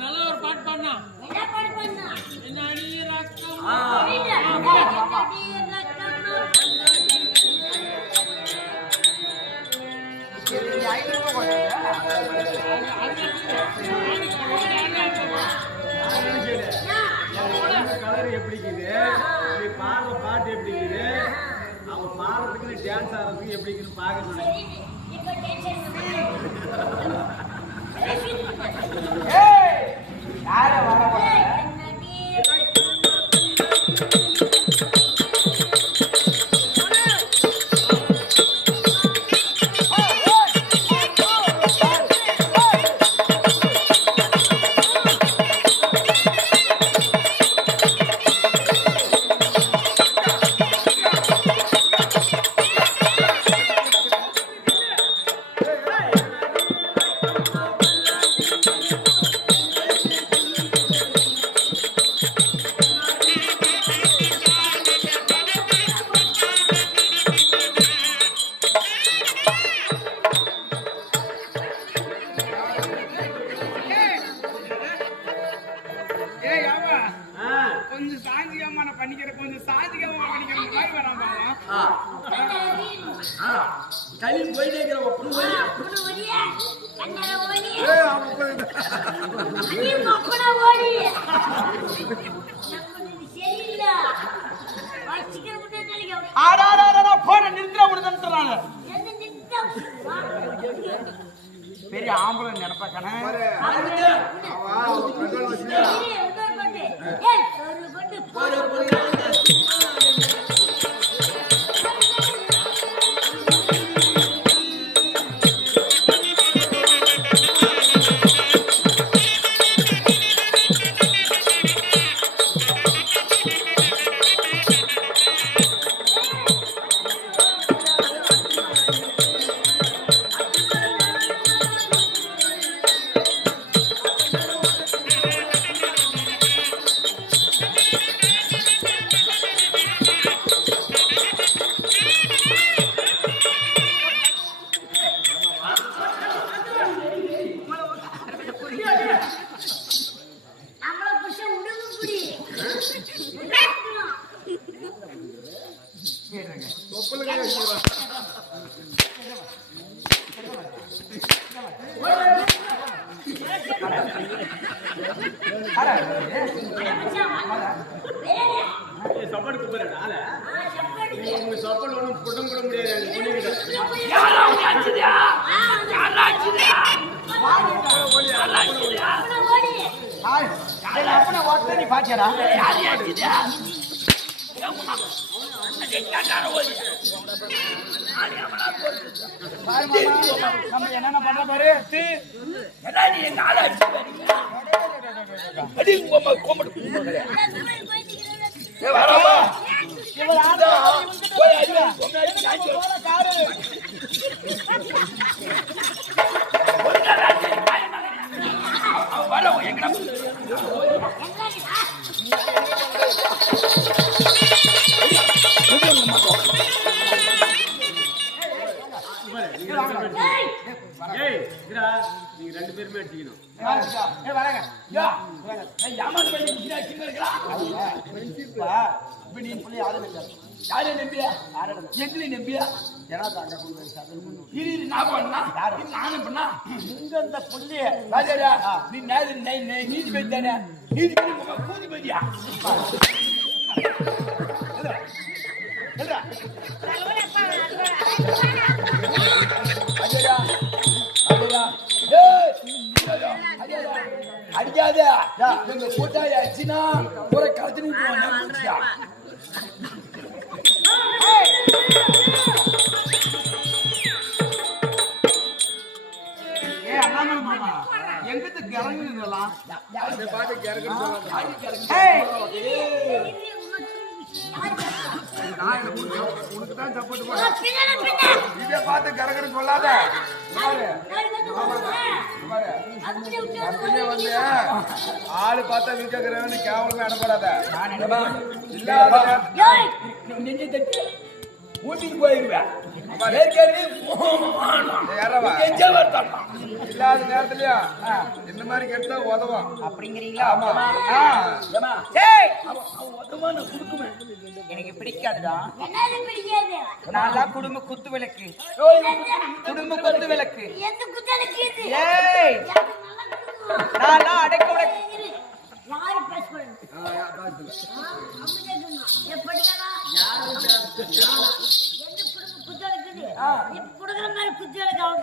நல்ல ஒரு பாட்டு பாடுனா கலர் எப்படி இருக்குது பாடுற பாட்டு எப்படி இருக்குது அவங்க பாடுறதுக்கு டான்ஸ் ஆடுறதுக்கு எப்படி இருக்குன்னு பாக்கணும். பெரிய ஆம்பளை நினைப்பாக்கான கொப்பலுக்கு வச்சுக்கிறான். சப்பாடு கூப்பிடுறேன் ஆள உங்க சப்பாடு ஒன்றும் புட்டம் கூட முடியாது சொல்லிக்கிட்டேன். அப்பனை ஓட்ட நீ பாத்தியாடா நம்ம என்னென்ன பண்ற பாரு நீங்க ரெண்டு பேருமே அடிக்கணும். யாரே நம்பியா எங்களை நம்பியா நானும் பண்ணா இந்த புள்ளிய நீ நீதிபதி தானே நீதிபதியா அடிக்காத எங்க கூட்டாளி அடிச்சுனா ஒரு கலத்து விட்டுருவாங்க. எங்கிட்ட கிறங்குலாம் உனக்குதான் சப்போர்ட் இதை பார்த்து கரகரு சொல்லாத. வந்து ஆளு பார்த்தா வீட்டுக்கிறவனு கேவலமே அனுப்படாத. நெஞ்சு தட்டி ஊட்டிக்கு போயிருவேன். இல்லாத நேரத்துலயா இந்த மாதிரி கேட்டா உதவும் அப்படிங்கிறீங்களா? எனக்கு பிடிக்காதுடா. நான் குடும்ப குத்து விளக்கு குடும்ப குத்து விளக்கு நான் அடைக்க யாரு பேச குத்து